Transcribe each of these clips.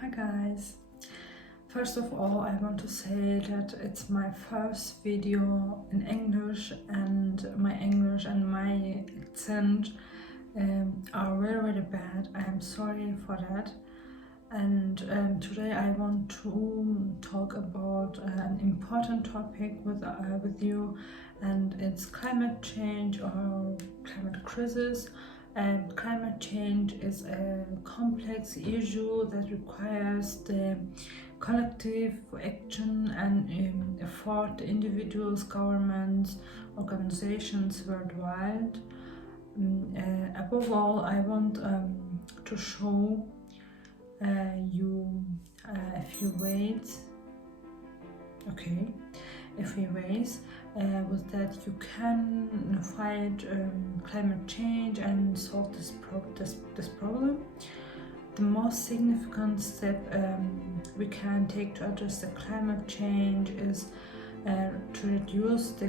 Hi guys. First of all, I want to say that it's my first video in English and my accent are very bad. I am sorry for that. And today I want to talk about an important topic with you, and it's climate change or climate crisis. And climate change is a complex issue that requires the collective action and effort individuals, governments, organizations worldwide. Above all, I want to show you a few ways. Okay, a few ways with that you can fight climate change and solve this problem. The most significant step we can take to address the climate change is to reduce the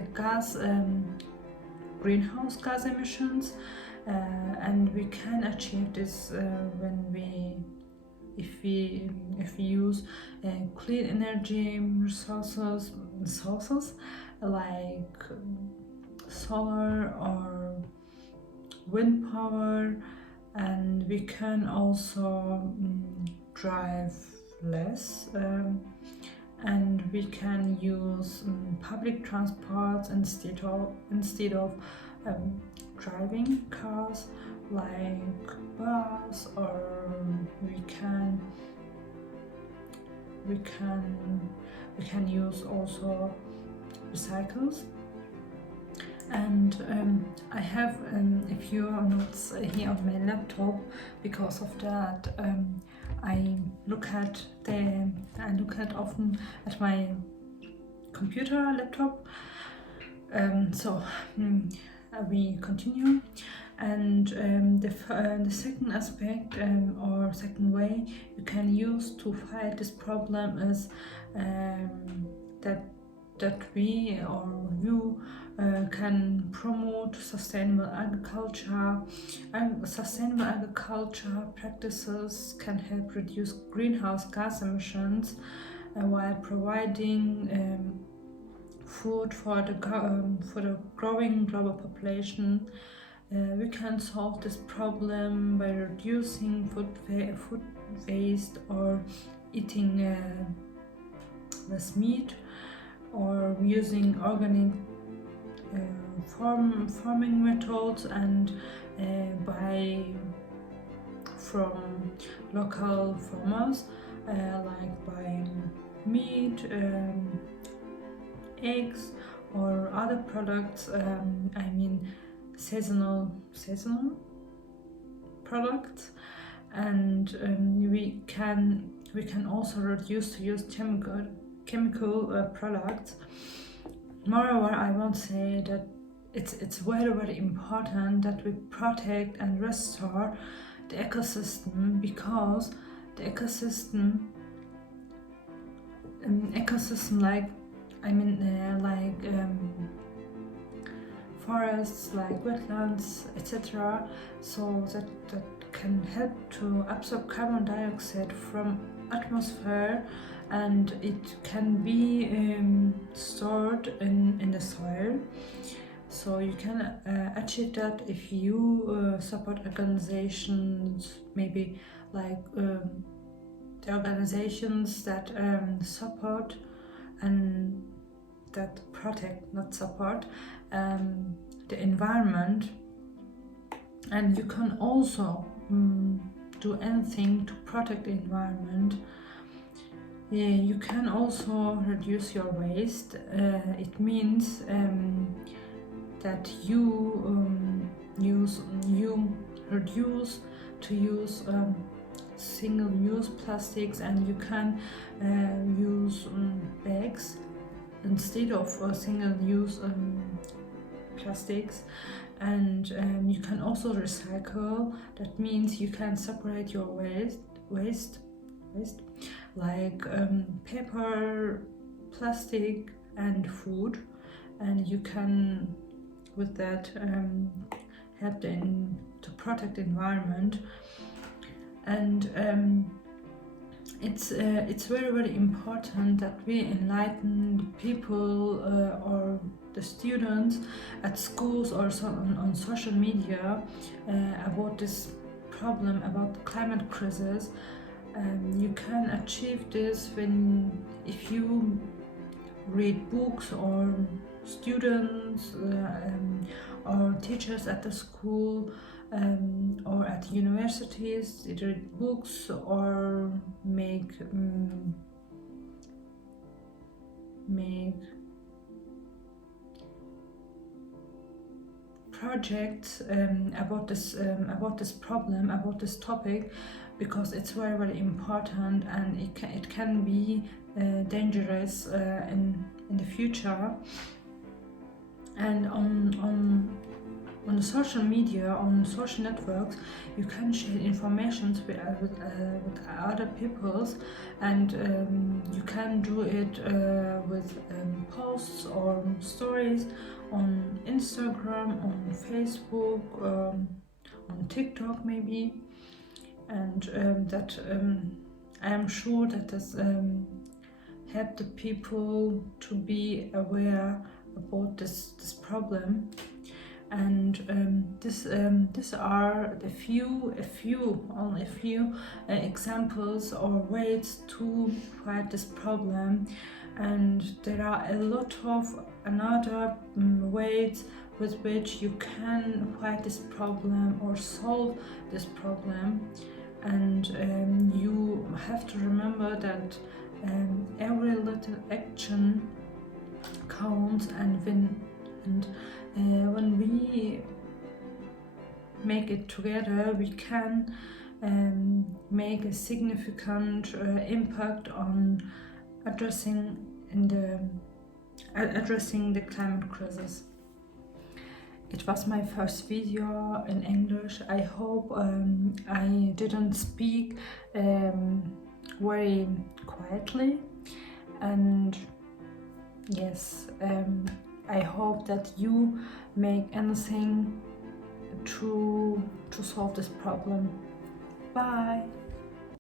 greenhouse gas emissions, and we can achieve this if we use clean energy resources like solar or wind power, and we can also drive less, and we can use public transports instead of driving cars like bus, or we can use also recycles. And I have a few notes here on my laptop. Because of that, I look at often at my computer laptop. We continue. And the second aspect or second way you can use to fight this problem is that we or you can promote sustainable agriculture. And sustainable agriculture practices can help reduce greenhouse gas emissions while providing food for the growing global population. We can solve this problem by reducing food waste, or eating less meat, or using organic farming methods, and buy from local farmers, like buying meat, eggs, or other products. Seasonal products. And we can also reduce to use chemical products. Moreover, I want to say that it's very important that we protect and restore the ecosystem, because the ecosystem forests, like wetlands, etc., so that can help to absorb carbon dioxide from atmosphere, and it can be stored in the soil. So you can achieve that if you support organizations, maybe like the organizations that support and that protect, not support, the environment. And you can also do anything to protect the environment. You can also reduce your waste. It means that you reduce to use single-use plastics, and you can use bags instead of single-use plastics. And you can also recycle. That means you can separate your waste like paper, plastic, and food, and you can with that help to protect the environment. And it's very, very important that we enlighten the people or the students at schools or on social media about this problem, about climate crisis. You can achieve this if you read books, or students or teachers at the school or at universities read books or make projects about this problem, about this topic, because it's very, very important, and it can be dangerous in the future. And on the social media, on social networks, you can share information with other peoples, and you can do it with posts or stories on Instagram, on Facebook, on TikTok maybe, and I am sure that this help the people to be aware about this problem. And these are only a few examples or ways to fight this problem, and there are a lot of another ways with which you can fight this problem or solve this problem. And you have to remember that every little action counts, and when we make it together, we can make a significant impact on addressing the climate crisis. It was my first video in English. I hope I didn't speak very quietly, and yes, I hope that you make anything to solve this problem. Bye.